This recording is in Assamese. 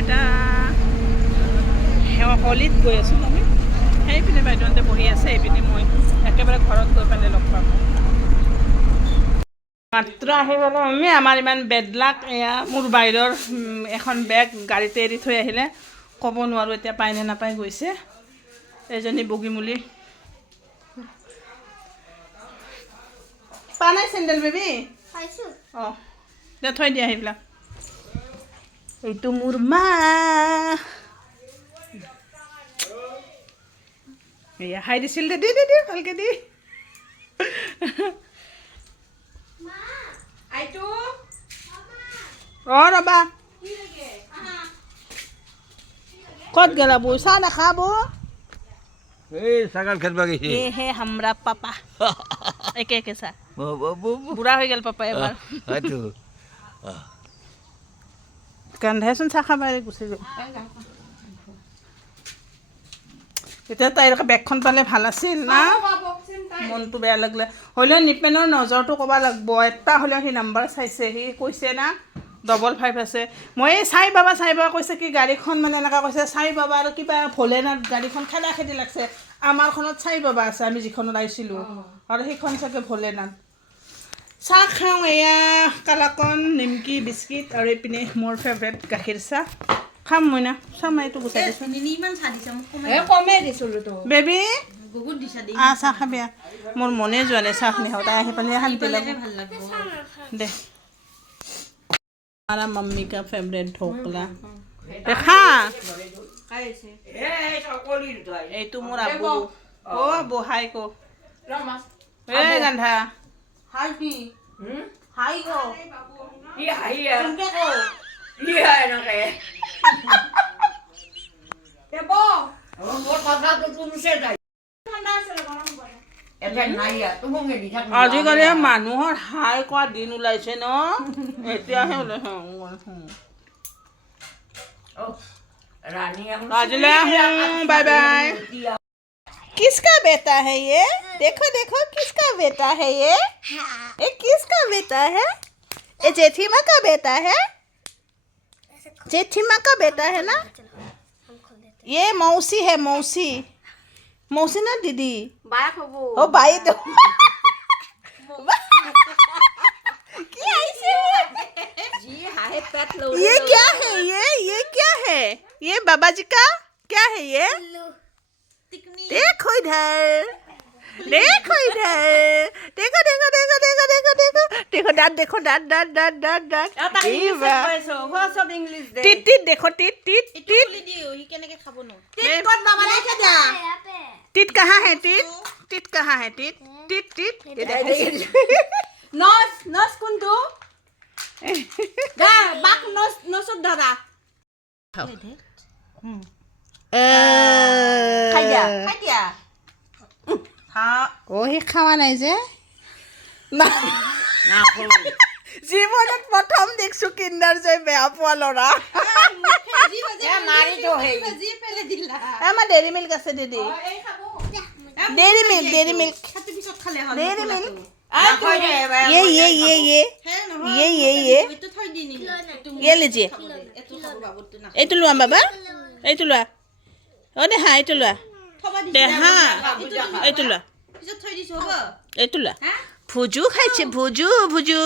বৰপেটা হলিত গৈ আছোঁ আমি সেইপিনে বাইদেউহঁতে বহি আছে এইপিনে মই একেবাৰে ঘৰত গৈ পেলাই লগ পাম মাত্ৰ আহি গ'লোঁ আমি আমাৰ ইমান বেডলাক এয়া মোৰ বাহিৰৰ এখন বেগ গাড়ীতে এৰি থৈ আহিলে ক'ব নোৱাৰোঁ এতিয়া পায় নে নাপায় গৈছে এজনী বগীমুলি পা নাই চেণ্ডেল বেবী অঁ দে থৈ দিয়া সেইবিলাক এইটো মোৰ মা এয়া খাই দিছিল দে দি ভালকৈ দি অঁ ৰ'বা ক'ত গেলা বৌ চাহ নাখাব এই ছাগল খেলবা গেছি এ হে হামৰা পাপা একে একে চাহ বুঢ়া হৈ গ'ল পাপা এবাৰ হয়তো গান্ধাইচোন চাহ খাব গুচি গ'ল এতিয়া তাইৰ বেগখন পালে ভাল আছিল না মনটো বেয়া লাগিলে হ'লেও নিপেনৰ নজৰটো ক'ব লাগিব এটা হ'লেও সি নাম্বাৰ চাইছে সি কৈছে না 55 আছে মই এই চাই বাবা কৈছে কি গাড়ীখন মানে এনেকুৱা কৈছে চাই বাবা আৰু কিবা ভলেনাথ গাড়ীখন খেলা খেদি লাগছে আমাৰখনত চাই বাবা আছে আমি যিখনত আহিছিলোঁ আৰু সেইখন চাগে ভলেনাথ চাহ খাওঁ এয়া কালাকন নিমকি বিস্কিট আৰু এইপিনে মোৰ ফেভৰেট গাখীৰ চাহ খাম মই না চাম এইটো গুচাই দিছোঁ বেবী চাহ খাবি মোৰ মনে যোৱা নাই চাহখিনি খাওঁ তাই আহি পালে শান্তি লাগে দে हमारा मम्मी का फेवरेट ढोकला देखा এইটো মোৰ আবু ও আবু হাই কো এ গান্ধা হাই কি হাই কো কি হাই তুমকে কো কি হাই নকে দেবো মোৰ কথা তো তুমছে যাই ঠান্ডা আছে গৰম পৰে আজিকালি মানুহৰ হাই কোৱা দিন ওলাইছে ন এতিয়াহে ওলাইছে बाय बाय किसका बेटा है ये देखो देखो किसका बेटा है ये किसका बेटा है ये जेठीमा का बेटा है जेठीमा का बेटा है ना ये मौसी है मौसी मौसी ना दीदी ओ बाई तो ये क्या है ये क्या है ये बाबा जी का क्या है ये देखो इधर देखो इधर देखो देखो देखो देखो देखो देखो देखो दांत देखो दांत दांत दांत दांत दांत टिट टिट देखो टिट टिट टिट टिट कहाँ है टिट टिट कहाँ है टिट टिट टिट नस नस कुंतु बाक नस नसत धरा খাই দিয়া অ সি খাৱা নাই যে জীৱনত প্ৰথম দেখিছোঁ কিণ্ডাৰ জয় বেয়া পোৱা ল'ৰা আমাৰ ডেইৰী মিল্ক আছে দিদি dairy milk dairy milk dairy milk ये लीजिए এইটো লোৱা বাবা এইটো লোৱা অ দে হা এইটো লোৱা দে হা এইটো লোৱা এইটো লোৱা ভুজু খাইছে ভুজু ভুজু